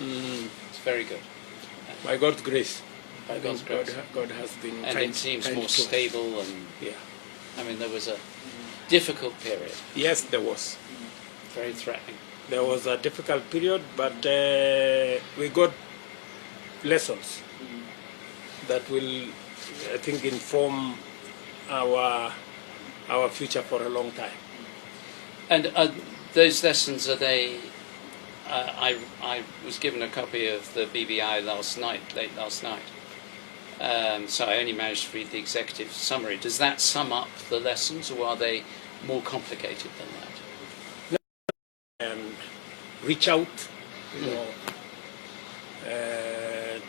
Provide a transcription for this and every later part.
It's very good. By God's grace. By God's grace. God has been and kind, it seems kind more to us. stable, and Yeah. I mean there was a difficult period, Yes, there was. very threatening. There was a difficult period, but we got lessons that will, I think, inform our future for a long time. And those lessons, are they? I was given a copy of the BBI late last night. So I only managed to read the executive summary. Does that sum up the lessons, or are they more complicated than that? And reach out, you know,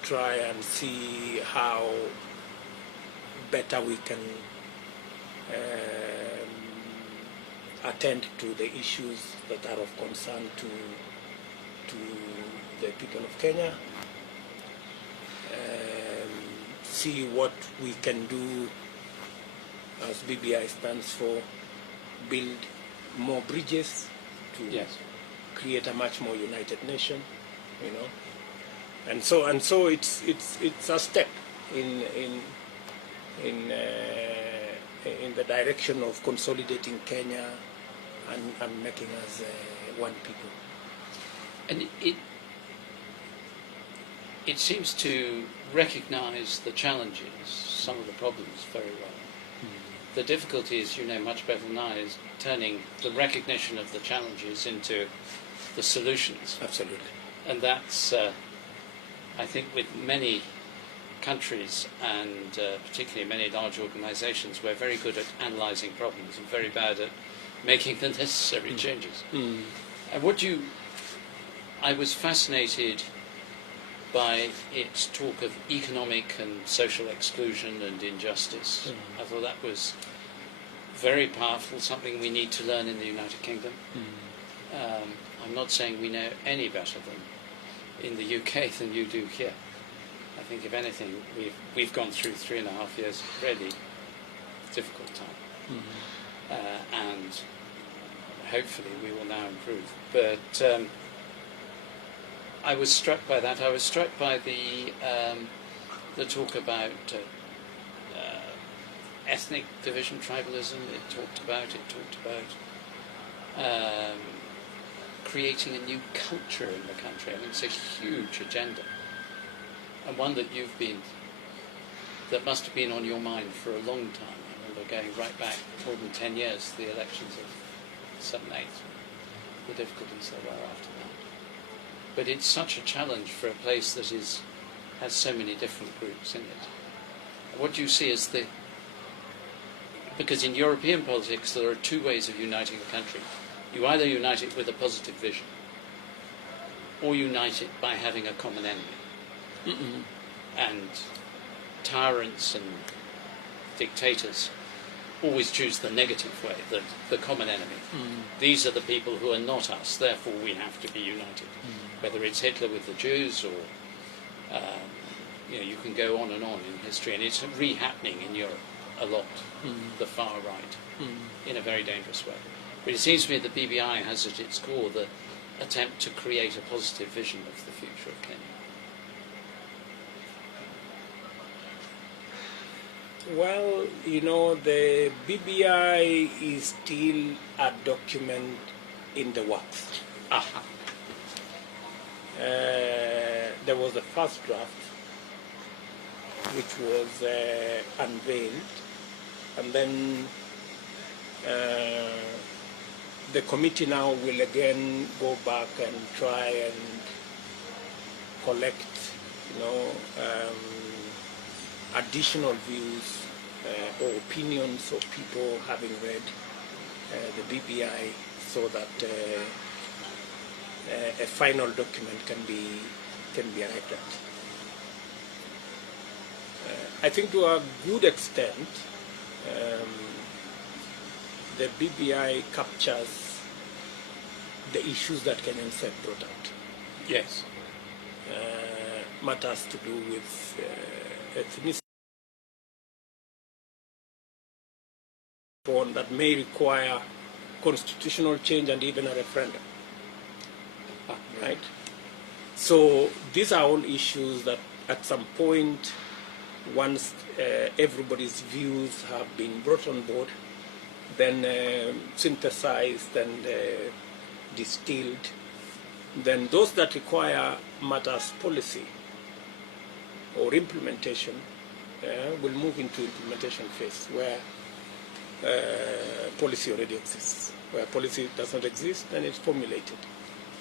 try and see how better we can attend to the issues that are of concern to the people of Kenya. See what we can do, as BBI stands for, build more bridges to create a much more united nation, you know, and so it's a step in the direction of consolidating Kenya and making us one people. And it seems to recognise the challenges, some of the problems, very well. The difficulty is, you know much better than I, is turning the recognition of the challenges into the solutions. Absolutely. And that's, I think, with many countries and particularly many large organisations, we're very good at analysing problems and very bad at making the necessary changes. And I was fascinated by its talk of economic and social exclusion and injustice. I thought that was very powerful, something we need to learn in the United Kingdom. I'm not saying we know any better than in the UK than you do here. I think, if anything, we've gone through 3.5 years of really difficult time, and hopefully we will now improve. But I was struck by that. I was struck by the talk about ethnic division, tribalism. It talked about creating a new culture in the country. I mean, it's a huge agenda, and one that must have been on your mind for a long time. I remember going right back more than 10 years to the elections of 7/8, the difficulties there were after that. But it's such a challenge for a place that has so many different groups in it. What do you see as because in European politics there are two ways of uniting a country. You either unite it with a positive vision, or unite it by having a common enemy. And tyrants and dictators always choose the negative way, the common enemy. These are the people who are not us, therefore we have to be united. Whether it's Hitler with the Jews, or you can go on and on in history, and it's re-happening in Europe a lot, the far right, in a very dangerous way. But it seems to me that BBI has at its core the attempt to create a positive vision of the future of Kenya. Well, the BBI is still a document in the works. There was a first draft which was unveiled, and then the committee now will again go back and try and collect, additional views or opinions of people having read the BBI, so that a final document can be arrived at. I think to a good extent, the BBI captures the issues that Kenyans have brought out. Yes. Matters to do with ethnicity that may require constitutional change and even a referendum. Right? So these are all issues that at some point, once everybody's views have been brought on board, then synthesized and distilled, then those that require matters policy or implementation will move into implementation phase, where policy already exists. Where policy does not exist, then it's formulated.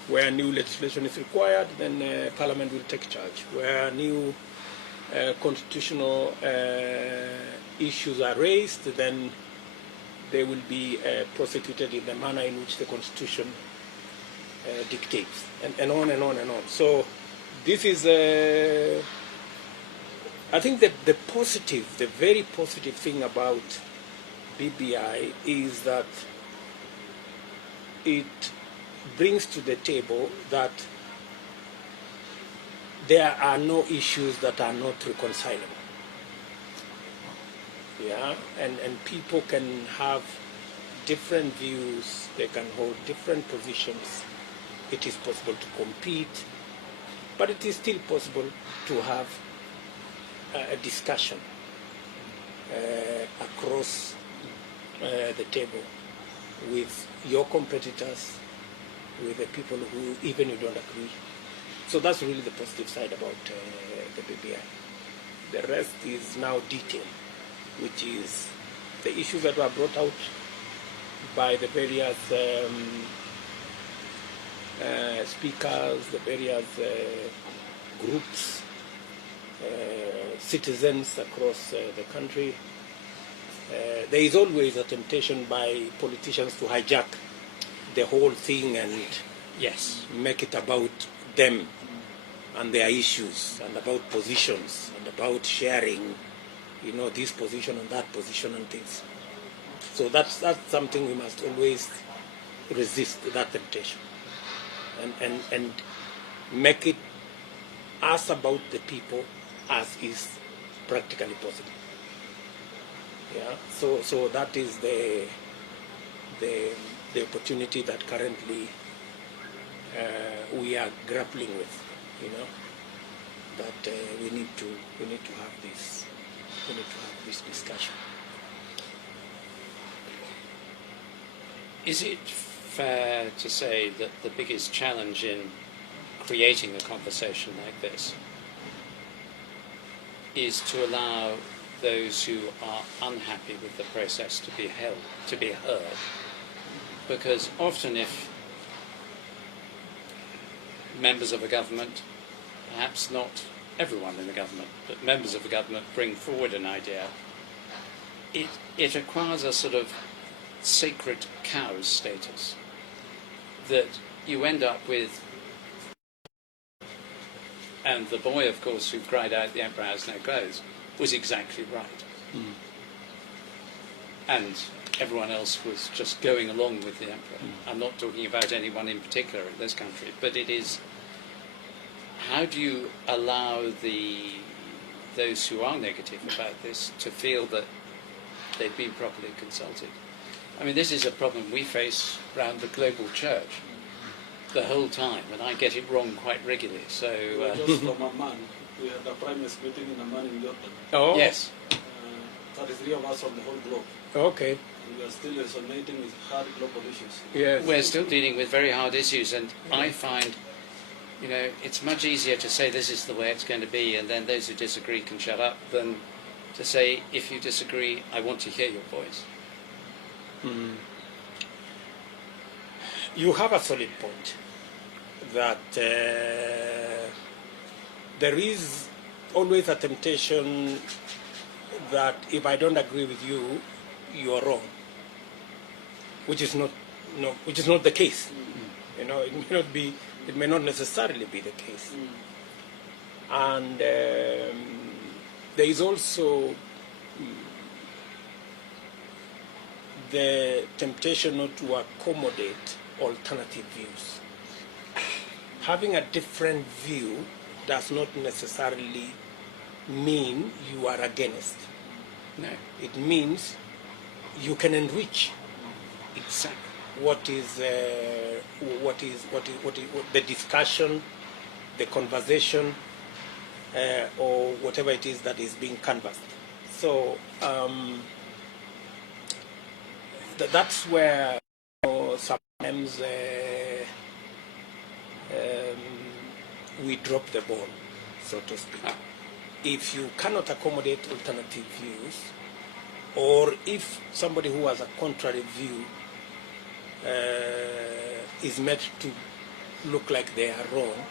Where new legislation is required, then Parliament will take charge. Where new constitutional issues are raised, then they will be prosecuted in the manner in which the Constitution dictates, and on and on and on. So this is, I think that the very positive thing about BBI is that it brings to the table that there are no issues that are not reconcilable. Yeah, and people can have different views, they can hold different positions. It is possible to compete, but it is still possible to have a discussion across the table with your competitors, with the people who even you don't agree. So that's really the positive side about the BBI. The rest is now detail, which is the issues that were brought out by the various speakers, the various groups, citizens across the country. There is always a temptation by politicians to hijack the whole thing and make it about them and their issues and about positions and about sharing, you know, this position and that position and things. So that's something we must always resist, that temptation, and make it as about the people as is practically possible. Yeah. So that is the opportunity that currently we are grappling with. You know, that we need to have this discussion. Is it fair to say that the biggest challenge in creating a conversation like this is to allow those who are unhappy with the process to be heard? Because often if members of a government, perhaps not everyone in the government, but members of the government bring forward an idea, it acquires a sort of sacred cow status, that you end up with, and the boy, of course, who cried out, "The emperor has no clothes," was exactly right. Mm. And everyone else was just going along with the emperor. Mm. I'm not talking about anyone in particular in this country, but it is, how do you allow those who are negative about this to feel that they've been properly consulted? I mean, this is a problem we face around the global church the whole time, and I get it wrong quite regularly. So just from Amman, we had a prime minister meeting in Amman in Jordan. Oh yes, 33 of us from the whole globe. Okay. And we are still resonating with hard global issues. Yes. We're still dealing with very hard issues, and I find, you know, it's much easier to say this is the way it's going to be, and then those who disagree can shut up, than to say, if you disagree, I want to hear your voice. Mm. You have a solid point that there is always a temptation that if I don't agree with you, you are wrong, which is not the case. Mm-hmm. You know, it may not necessarily be the case. Mm. And there is also the temptation not to accommodate alternative views. Having a different view does not necessarily mean you are against. No. It means you can enrich exactly what is the discussion the conversation or whatever it is that is being canvassed. So that's where sometimes we drop the ball, so to speak. If you cannot accommodate alternative views, or if somebody who has a contrary view is made to look like they are wrong,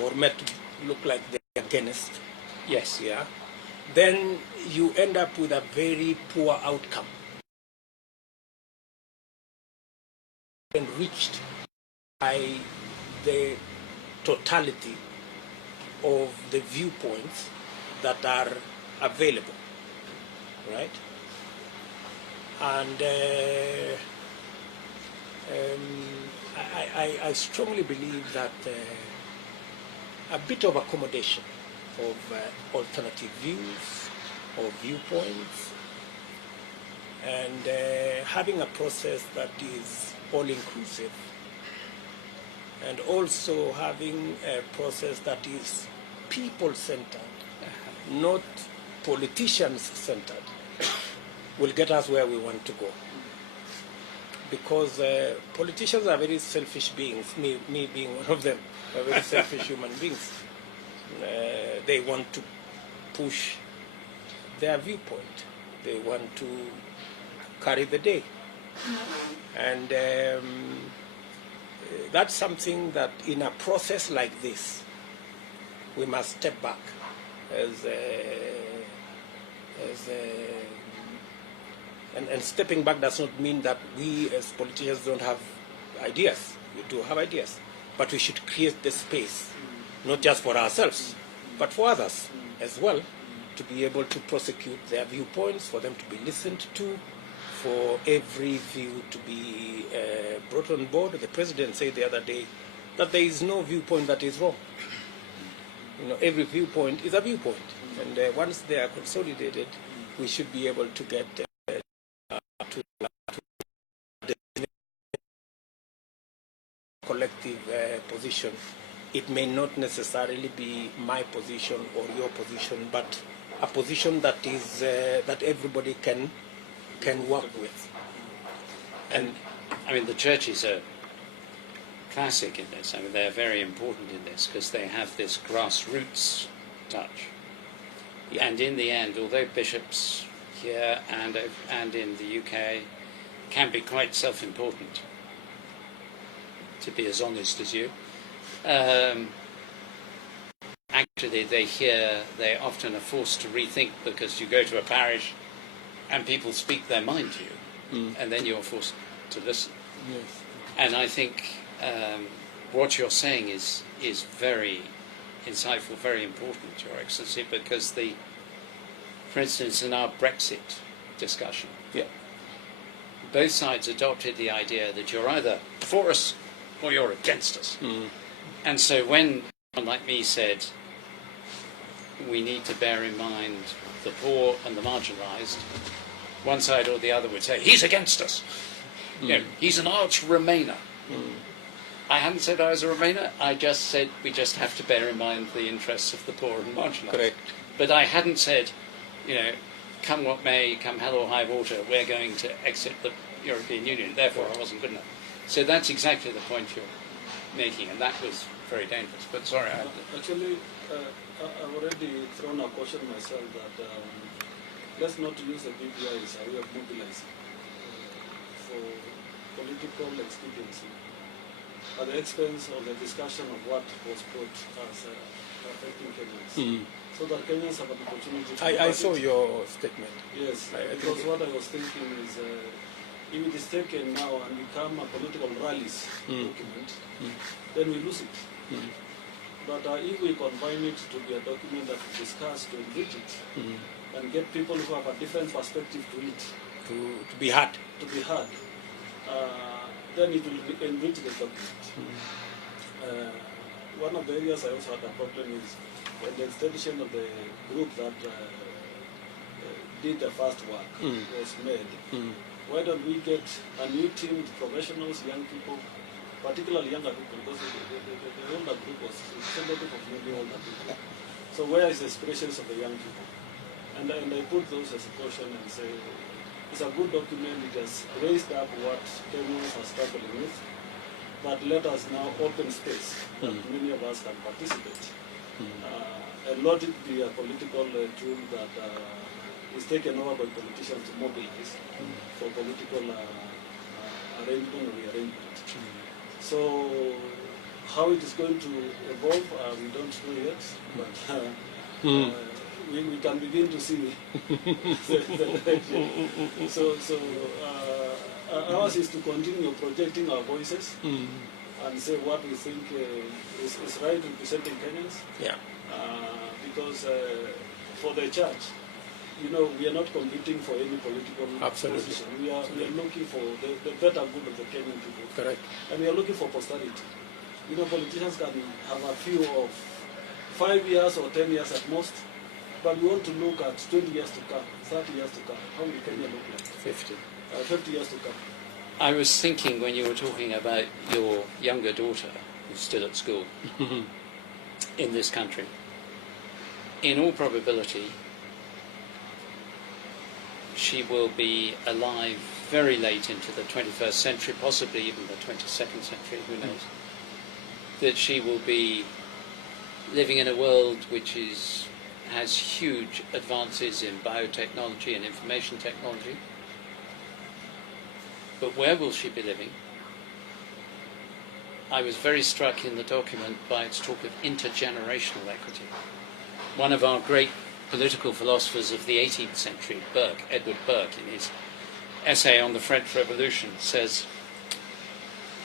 or made to look like they're against, yes, yeah, then you end up with a very poor outcome. Enriched by the totality of the viewpoints that are available, right? And I strongly believe that a bit of accommodation of alternative views or viewpoints, and having a process that is all-inclusive, and also having a process that is people-centered, not politicians-centered, will get us where we want to go. Because politicians are very selfish beings, me being one of them, are very selfish human beings. They want to push their viewpoint. They want to carry the day. And that's something that in a process like this, we must step back and stepping back does not mean that we as politicians don't have ideas. We do have ideas, but we should create the space, not just for ourselves, but for others as well, to be able to prosecute their viewpoints, for them to be listened to, for every view to be brought on board. The President said the other day that there is no viewpoint that is wrong. You know, every viewpoint is a viewpoint, and once they are consolidated, we should be able to get to the collective position. It may not necessarily be my position or your position, but a position that is that everybody can work with. And I mean, the churches are classic in this. I mean, they're very important in this because they have this grassroots touch. Yeah. And in the end, although bishops here and in the UK can be quite self-important, to be as honest as you, actually they often are forced to rethink, because you go to a parish and people speak their mind to you, and then you're forced to listen. Yes. And I think what you're saying is very insightful, very important, Your Excellency, because for instance, in our Brexit discussion, yeah, both sides adopted the idea that you're either for us or you're against us. And so when someone like me said we need to bear in mind the poor and the marginalised, one side or the other would say, he's against us. You know, he's an arch Remainer. I hadn't said I was a Remainer, I just said we just have to bear in mind the interests of the poor and marginalised. Correct. But I hadn't said, you know, come what may, come hell or high water, we're going to exit the European Union, therefore I wasn't good enough. So that's exactly the point you're making, and that was very dangerous. But sorry, actually, I've already thrown a caution myself that let's not use the BBI as a way of mobilizing for political expediency at the expense of the discussion of what was put as affecting Kenyans. So that Kenyans have an opportunity to I saw your statement. Yes, because what I was thinking is if it is taken now and become a political rallies document, then we lose it. But if we combine it to be a document that we discuss, to enrich it, and get people who have a different perspective to it, to be heard, then it will enrich the document. One of the areas I also had a problem is when the extension of the group that did the first work was made. Why don't we get a new team of professionals, young people, particularly younger people, because the older group was representative of many older people. So where is the aspirations of the young people? And I put those as a question and say, it's a good document, it has raised up what Kenyans are struggling with, but let us now open space that many of us can participate. And not it be a political tool that is taken over by politicians to mobilize for political arrangement or rearrangement. So how it is going to evolve, we don't know yet, but we can begin to see the direction. So ours is to continue projecting our voices and say what we think is right representing Kenyans. Yeah. Because for the church, you know, we are not competing for any political position. We are looking for the better good of the Kenyan people. Correct. And we are looking for posterity. You know, politicians can have a few of 5 years or 10 years at most, but we want to look at 20 years to come, 30 years to come. How will Kenya look like? 50. 50 years to come. I was thinking when you were talking about your younger daughter, who's still at school, in this country, in all probability, she will be alive very late into the 21st century, possibly even the 22nd century, who knows, that she will be living in a world which has huge advances in biotechnology and information technology. But where will she be living? I was very struck in the document by its talk of intergenerational equity. One of our great political philosophers of the 18th century, Edward Burke, in his essay on the French Revolution, says,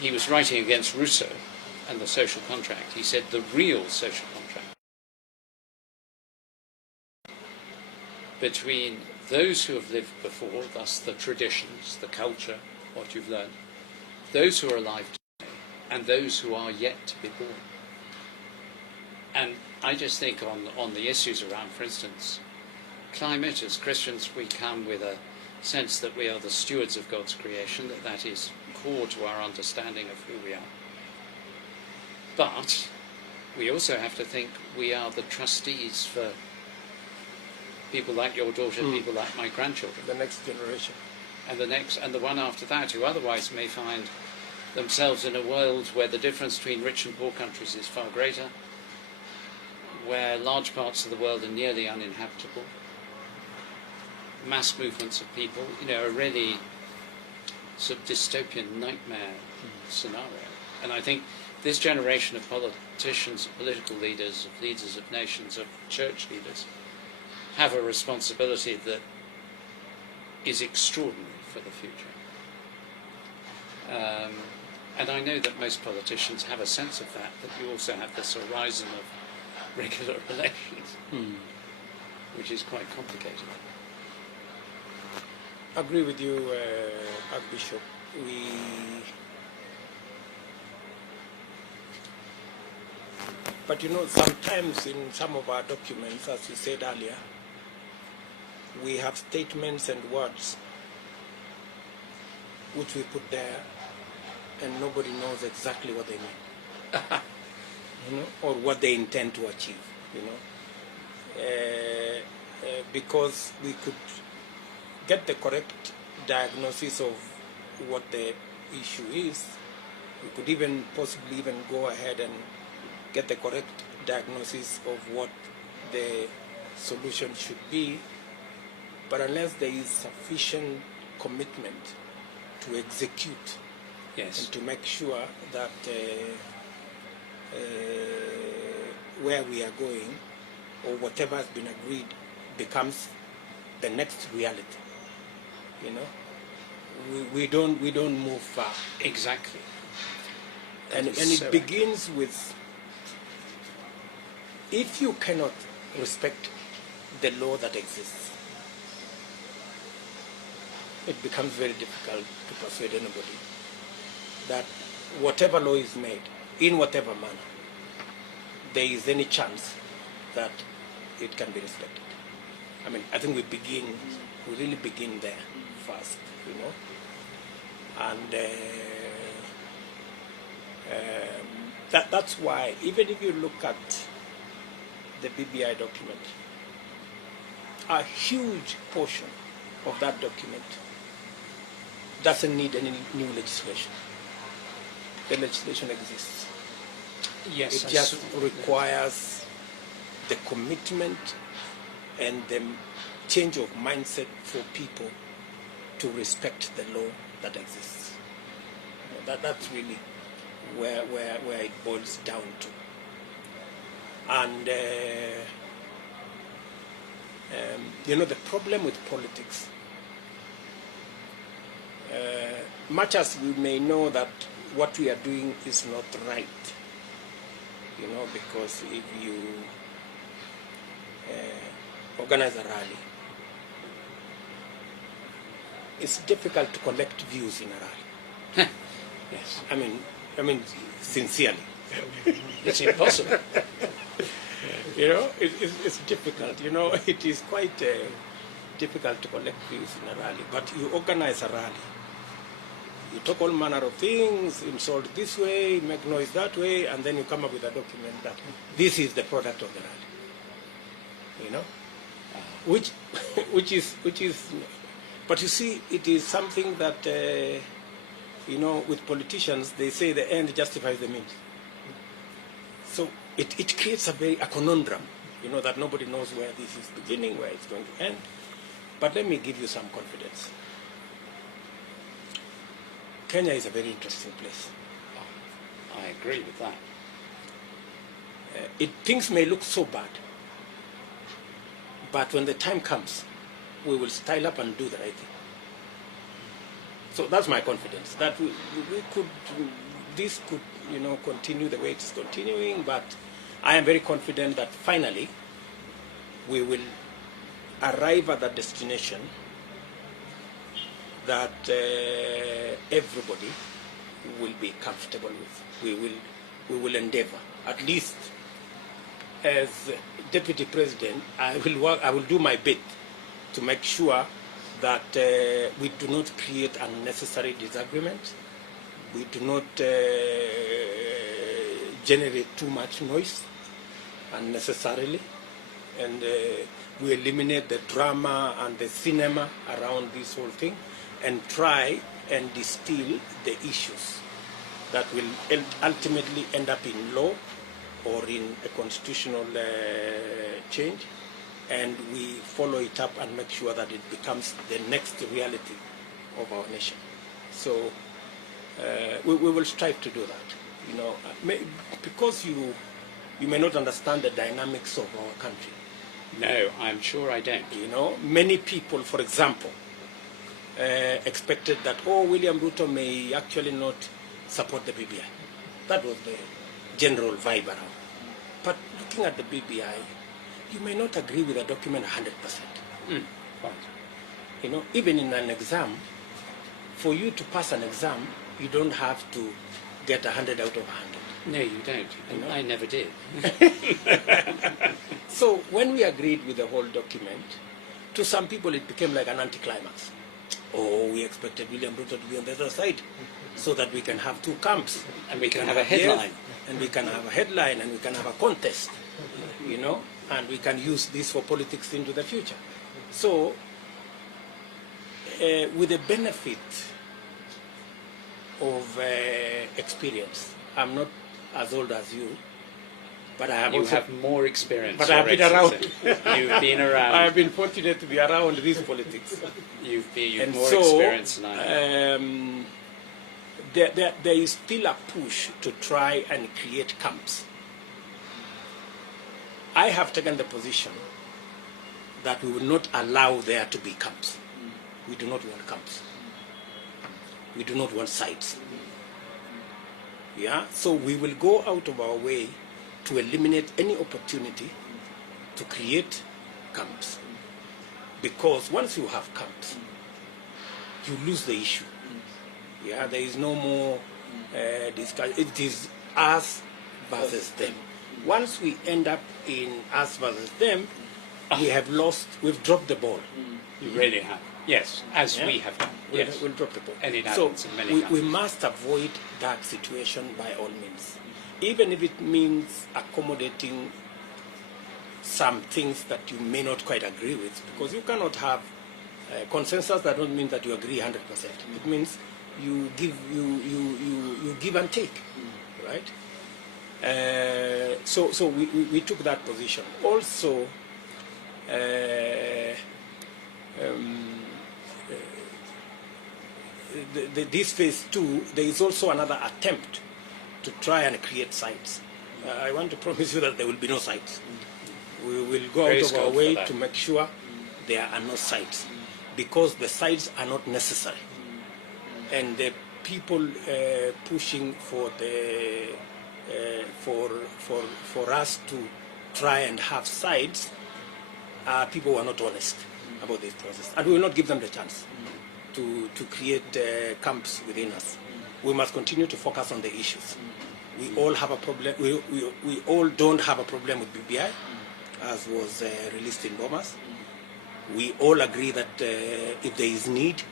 he was writing against Ruto and the social contract. He said the real social contract between those who have lived before, thus the traditions, the culture, what you've learned, those who are alive today, and those who are yet to be born. And I just think on the issues around, for instance, climate, as Christians we come with a sense that we are the stewards of God's creation, that is core to our understanding of who we are. But we also have to think we are the trustees for people like your daughter, people like my grandchildren. The next generation. And the one after that, who otherwise may find themselves in a world where the difference between rich and poor countries is far greater, where large parts of the world are nearly uninhabitable, mass movements of people, you know, a really sort of dystopian nightmare scenario. And I think this generation of politicians, of political leaders, of leaders of nations, of church leaders, have a responsibility that is extraordinary for the future. And I know that most politicians have a sense of that, but you also have this horizon of regular elections, which is quite complicated. I agree with you, Archbishop. But you know, sometimes in some of our documents, as we said earlier, we have statements and words which we put there and nobody knows exactly what they mean. You know, or what they intend to achieve, you know. Because we could get the correct diagnosis of what the issue is, we could even possibly even go ahead and get the correct diagnosis of what the solution should be, but unless there is sufficient commitment to execute and to make sure that where we are going or whatever has been agreed becomes the next reality, you know, we don't move far. Exactly. And it begins with, if you cannot respect the law that exists, it becomes very difficult to persuade anybody that whatever law is made, in whatever manner, there is any chance that it can be respected. I mean, I think we really begin there first, you know. And That's why, even if you look at the BBI document, a huge portion of that document doesn't need any new legislation. The legislation exists. Yes, It just requires the commitment and the change of mindset for people to respect the law that exists. That's really where it boils down to. And the problem with politics, much as we may know that what we are doing is not right, because if you organize a rally, it's difficult to collect views in a rally. Yes. I mean, sincerely. It's impossible. It's difficult. It is quite difficult to collect views in a rally. But you organize a rally. You talk all manner of things, insult this way, make noise that way, and then you come up with a document that this is the product of the rally. Which is. But you see, it is something that with politicians, they say the end justifies the means. So it creates a conundrum, that nobody knows where this is beginning, where it's going to end. But let me give you some confidence. Kenya is a very interesting place. I agree with that. Things may look so bad, but when the time comes, we will style up and do the right thing. So that's my confidence that this could continue the way it is continuing. But I am very confident that finally we will arrive at that destination that everybody will be comfortable with. We will endeavor, at least as Deputy President, I will do my bit to make sure that we do not create unnecessary disagreements. We do not generate too much noise unnecessarily, and we eliminate the drama and the cinema around this whole thing, and try and distill the issues that will ultimately end up in law or in a constitutional change, and we follow it up and make sure that it becomes the next reality of our nation. So we will strive to do that. Because you may not understand the dynamics of our country. No, I'm sure I don't. Many people, for example, expected that, William Ruto may actually not support the BBI. That was the general vibe around. But looking at the BBI, you may not agree with the document 100%. Right. Even in an exam, for you to pass an exam, you don't have to get 100 out of 100. No, you don't. And I never did. So when we agreed with the whole document, to some people it became like an anticlimax. We expected William Ruto to be on the other side so that we can have two camps. And we can have a headline. Yes, and we can have a headline, and we can have a contest, and we can use this for politics into the future. So, with the benefit of experience, I'm not as old as you, but I have have more experience. But I have been around. You've been around. I have been fortunate to be around this politics. You've more experience than I have. There is still a push to try and create camps. I have taken the position that we will not allow there to be camps. We do not want camps. We do not want sides. So we will go out of our way to eliminate any opportunity to create camps. Because once you have camps, you lose the issue. There is no more discussion. It is us versus them. Once we end up in us versus them, we've dropped the ball. You really have. Yes, as we have done. Yes. We'll drop the ball. And it so happens in many we countries. must avoid that situation by all means, even if it means accommodating some things that you may not quite agree with, because you cannot have consensus. That don't mean that you agree 100%. It means you give and take, right? So we took that position. Also, this phase 2, there is also another attempt to try and create sites. I want to promise you that there will be no sites. We will go out of our way to make sure there are no sites, because the sites are not necessary. And the people pushing for the for us to try and have sites are people who are not honest about this process, and we will not give them the chance to create camps within us. We must continue to focus on the issues. We all have a problem. We all don't have a problem with BBI, as was released in Bomas. We all agree that if there is need,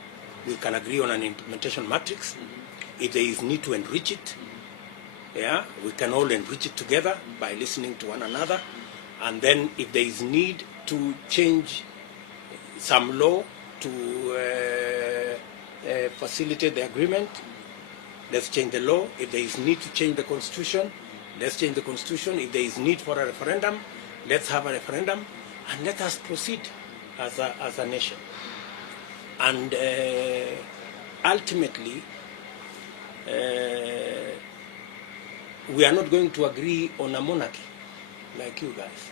we can agree on an implementation matrix. If there is need to enrich it, we can all enrich it together by listening to one another. And then if there is need to change some law to facilitate the agreement, let's change the law. If there is need to change the constitution, let's change the constitution. If there is need for a referendum, let's have a referendum, and let us proceed as a nation. And ultimately, we are not going to agree on a monarchy like you guys.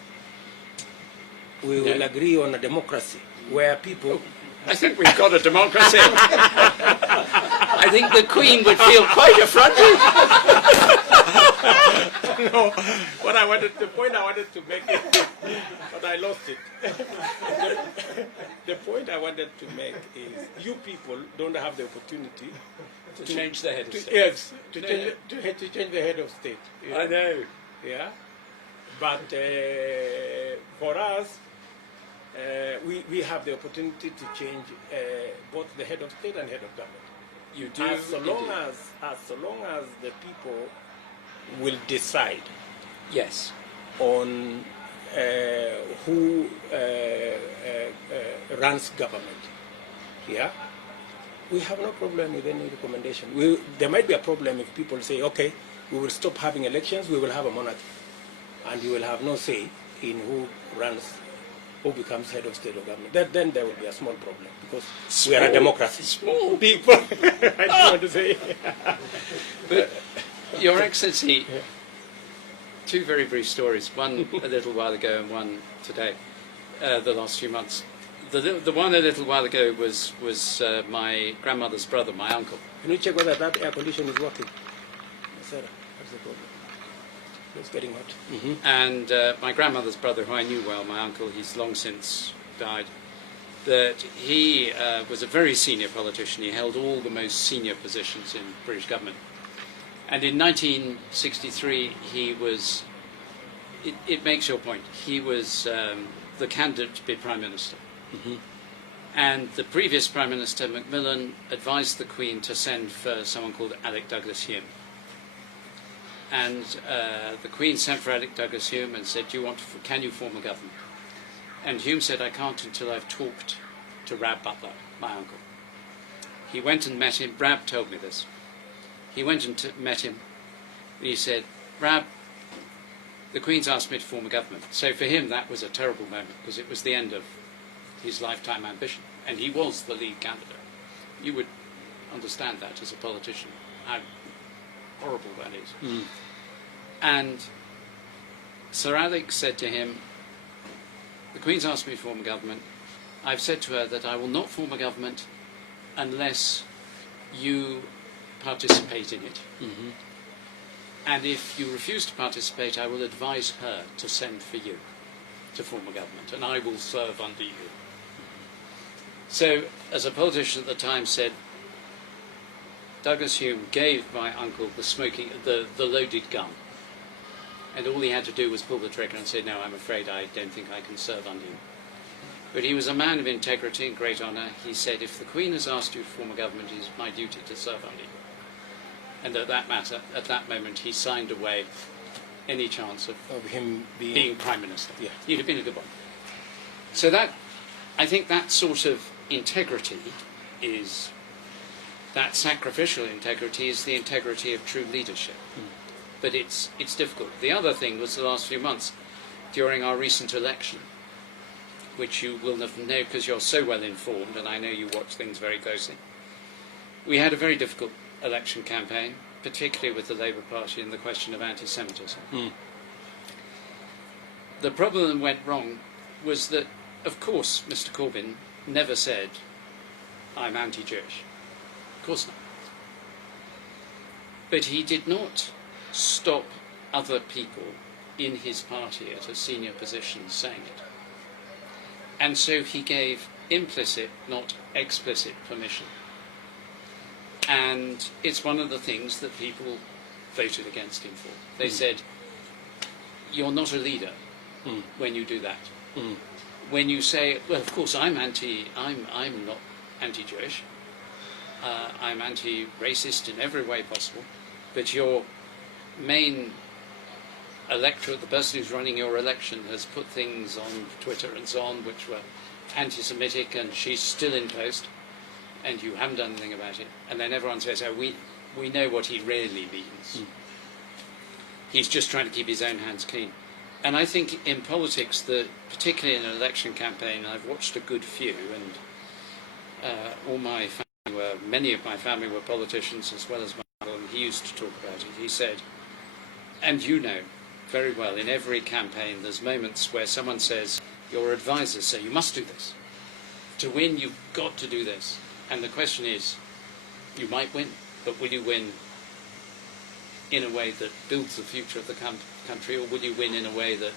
We will agree on a democracy where people... I think we've got a democracy. I think the Queen would feel quite affronted. No, the point I wanted to make, but I lost it. The point I wanted to make is you people don't have the opportunity to change the head of state. Yes, to change the head of state. I know. Yeah, but for us, we have the opportunity to change both the head of state and head of government. You do. As long as the people will decide. Yes. On who runs government. Yeah, we have no problem with any recommendation. There might be a problem if people say, okay, we will stop having elections, we will have a monarchy, and you will have no say in who becomes head of state or government. Then there will be a small problem, because we are a democracy. Small people. I just want to say. But, Your Excellency, two very brief stories. One a little while ago and one today. The last few months. The one a little while ago was my grandmother's brother, my uncle. Can you check whether that air condition is working? Sarah, that's the problem. It's getting hot. Mm-hmm. And my grandmother's brother, who I knew well, my uncle, he's long since died, that he was a very senior politician. He held all the most senior positions in British government. And in 1963, he was, it makes your point, he was the candidate to be Prime Minister. Mm-hmm. And the previous Prime Minister, Macmillan, advised the Queen to send for someone called Alec Douglas-Hume. And the Queen sent for Alec Douglas-Hume and said, can you form a government? And Hume said, I can't until I've talked to Rab Butler, my uncle. He went and met him. Rab told me this. He went and met him. And he said, Rab, the Queen's asked me to form a government. So for him, that was a terrible moment, because it was the end of his lifetime ambition. And he was the lead candidate. You would understand that as a politician, how horrible that is. Mm. And Sir Alec said to him, the Queen's asked me to form a government. I've said to her that I will not form a government unless you participate in it. Mm-hmm. And if you refuse to participate, I will advise her to send for you to form a government, and I will serve under you. So, as a politician at the time said, Douglas Hume gave my uncle the loaded gun, and all he had to do was pull the trigger and say, no, I'm afraid I don't think I can serve under you. But he was a man of integrity and great honour. He said, if the Queen has asked you to form a government, it is my duty to serve under you. And at that moment, he signed away any chance of him being Prime Minister. Yeah. He'd have been a good one. So I think that sort of integrity is, that sacrificial integrity is the integrity of true leadership. But it's difficult. The other thing was the last few months, during our recent election, which you will know because you're so well informed, and I know you watch things very closely. We had a very difficult election campaign, particularly with the Labour Party and the question of anti-Semitism. The problem that went wrong was that, of course, Mr. Corbyn never said, I'm anti-Jewish. Of course not. But he did not stop other people in his party at a senior position saying it. And so he gave implicit, not explicit, permission. And it's one of the things that people voted against him for. They said, you're not a leader when you do that. When you say, well, of course, I'm not anti-Jewish. I'm anti-racist in every way possible. But your main electorate, the person who's running your election, has put things on Twitter and so on which were anti-Semitic, and she's still in post, and you haven't done anything about it. And then everyone says, oh, we know what he really means. He's just trying to keep his own hands clean. And I think in politics, particularly in an election campaign, I've watched a good few, and many of my family were politicians as well as my uncle, and he used to talk about it. He said, and you know very well, in every campaign there's moments where someone says, your advisors say, you must do this. To win, you've got to do this. And the question is, you might win, but will you win in a way that builds the future of the country, or will you win in a way that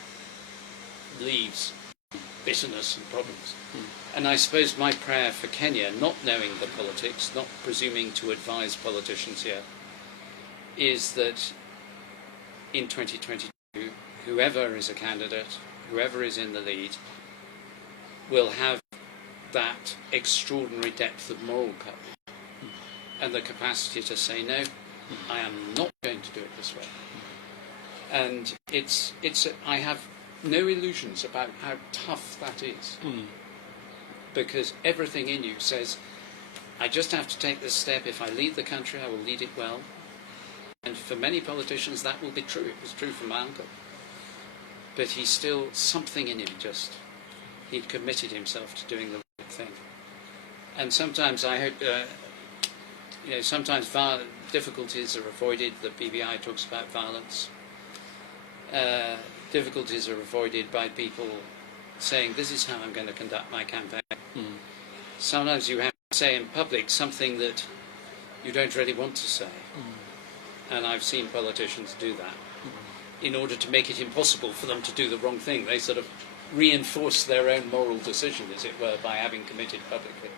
leaves bitterness and problems? And I suppose my prayer for Kenya, not knowing the politics, not presuming to advise politicians here, is that in 2022, whoever is a candidate, whoever is in the lead, will have that extraordinary depth of moral courage and the capacity to say, no, I am not going to do it this way. And I have no illusions about how tough that is. Because everything in you says, I just have to take this step. If I lead the country, I will lead it well. And for many politicians, that will be true. It was true for my uncle. But he's still, something in him he'd committed himself to doing the right thing. And sometimes I hope, sometimes difficulties are avoided. The BBI talks about violence. Difficulties are avoided by people saying, this is how I'm going to conduct my campaign. Sometimes you have to say in public something that you don't really want to say. And I've seen politicians do that. In order to make it impossible for them to do the wrong thing, they sort of reinforce their own moral decision, as it were, by having committed publicly.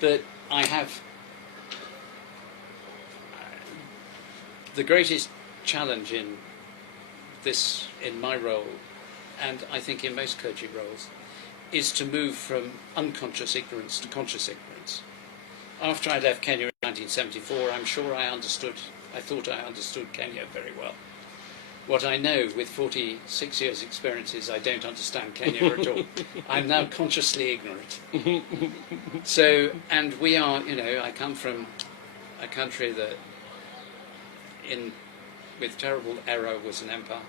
But I have the greatest challenge in my role, and I think in most clergy roles, is to move from unconscious ignorance to conscious ignorance. After I left Kenya in 1974, I'm sure I thought I understood Kenya very well. What I know with 46 years' experience is I don't understand Kenya at all. I'm now consciously ignorant. So, and we are, I come from a country that, with terrible error, was an empire.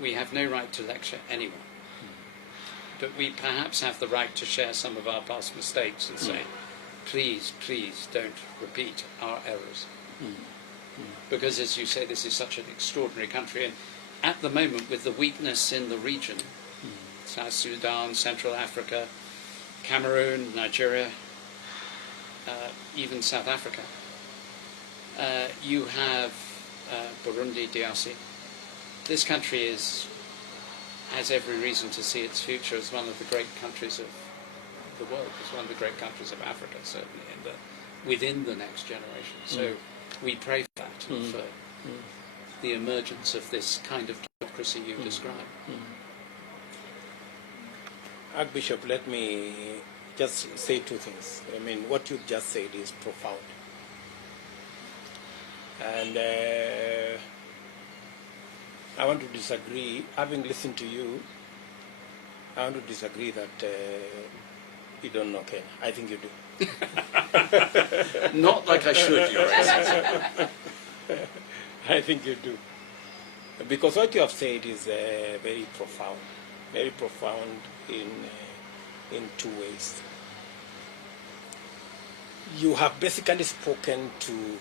We have no right to lecture anyone. But we perhaps have the right to share some of our past mistakes and say, please, please don't repeat our errors. Because, as you say, this is such an extraordinary country, and at the moment, with the weakness in the region, South Sudan, Central Africa, Cameroon, Nigeria, even South Africa, you have Burundi, DRC. This country has every reason to see its future as one of the great countries of the world, as one of the great countries of Africa, certainly, within the next generation. So we pray for that and for the emergence of this kind of democracy you describe. Archbishop, let me just say two things. I mean, what you've just said is profound. And I want to disagree. Having listened to you, I want to disagree that you don't know Kenya. I think you do. Not like I should, Your Excellency. I think you do. Because what you have said is very profound in two ways. You have basically spoken to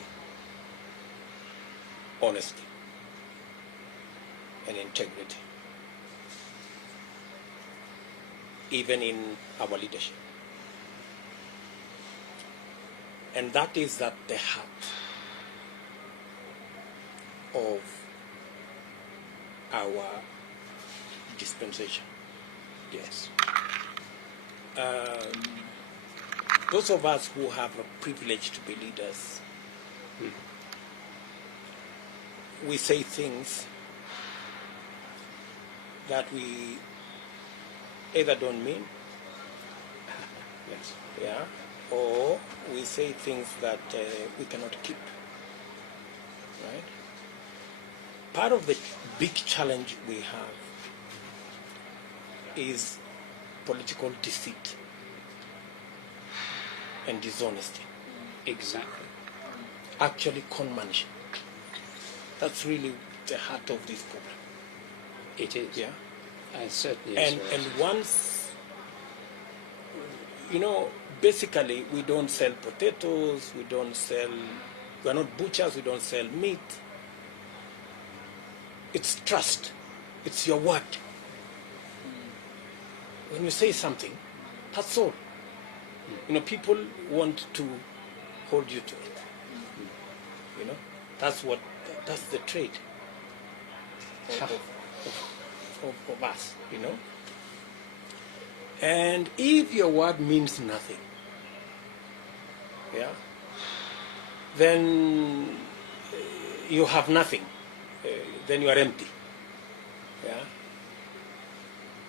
honesty and integrity, even in our leadership. And that is at the heart of our dispensation. Yes. Those of us who have a privilege to be leaders, we say things that we either don't mean, Yes. yeah, or we say things that we cannot keep, right? Part of the big challenge we have is political deceit and dishonesty. Exactly. Actually, conmanship. That's really the heart of this problem. It is. Yeah. It certainly is. And once, you know, basically we don't sell potatoes, we're not butchers, we don't sell meat. It's trust. It's your word. When you say something, that's all. You know, people want to hold you to it. You know, that's the trait of us, you know. And if your word means nothing, yeah, then you have nothing. Then you are empty. Yeah.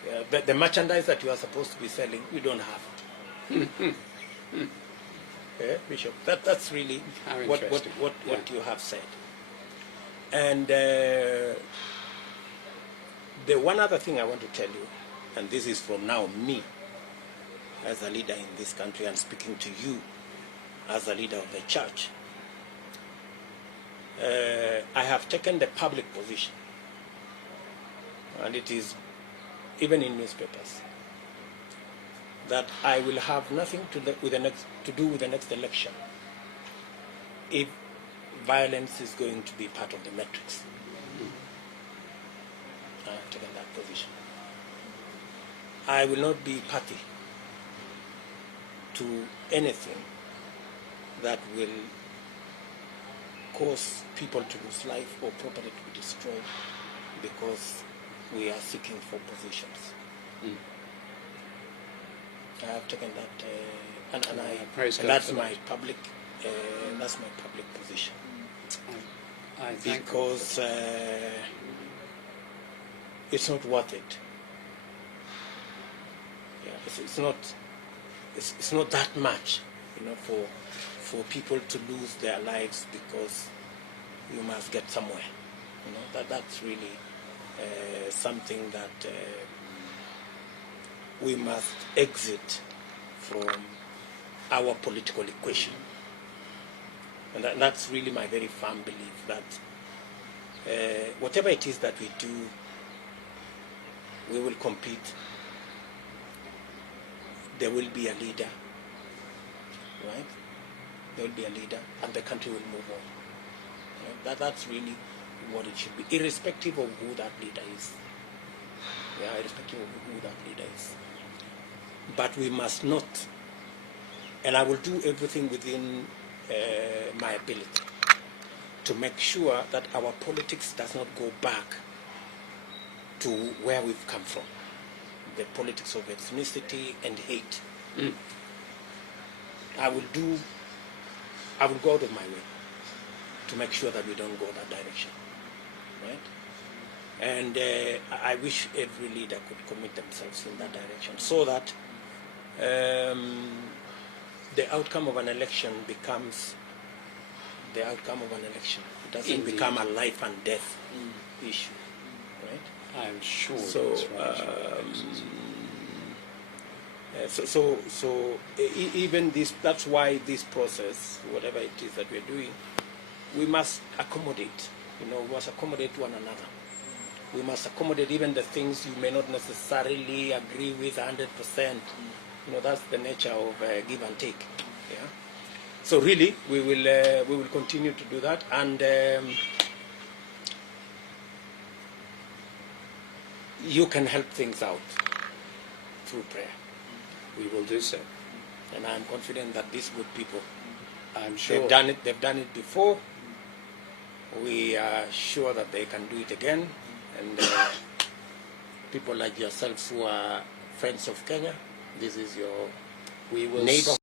Yeah. The merchandise that you are supposed to be selling, you don't have. Yeah, Bishop. That's really what you have said. And the one other thing I want to tell you, and this is from now me as a leader in this country and speaking to you as a leader of the church, I have taken the public position, and it is even in newspapers, that I will have nothing to do with the next election if violence is going to be part of the metrics. I have taken that position. I will not be party to anything that will cause people to lose life or property to be destroyed because we are seeking for positions. I have taken that, and that's my public position. I thank because it's not worth it. Yeah, it's not that much, you know, for people to lose their lives because you must get somewhere. You know, that's really something that we must exit from our political equation. And that's really my very firm belief that whatever it is that we do, we will compete. There will be a leader, right? There will be a leader, and the country will move on. Right? That's really what it should be, irrespective of who that leader is. Yeah, irrespective of who that leader is. But we must not, and I will do everything within my ability to make sure that our politics does not go back to where we've come from, the politics of ethnicity and hate. I will go out of my way to make sure that we don't go that direction, right? And I wish every leader could commit themselves in that direction so that the outcome of an election becomes the outcome of an election. It doesn't Indeed. become a life and death issue, right? I'm sure So, that's right. Even this, that's why this process, whatever it is that we're doing, we must accommodate. We must accommodate one another. We must accommodate even the things you may not necessarily agree with 100%. That's the nature of give and take. Yeah. So really, we will continue to do that, and you can help things out through prayer. We will do so. And I'm confident that these good people, I'm sure. They've done it before. We are sure that they can do it again. And people like yourselves who are friends of Kenya, this is your We will neighborhood.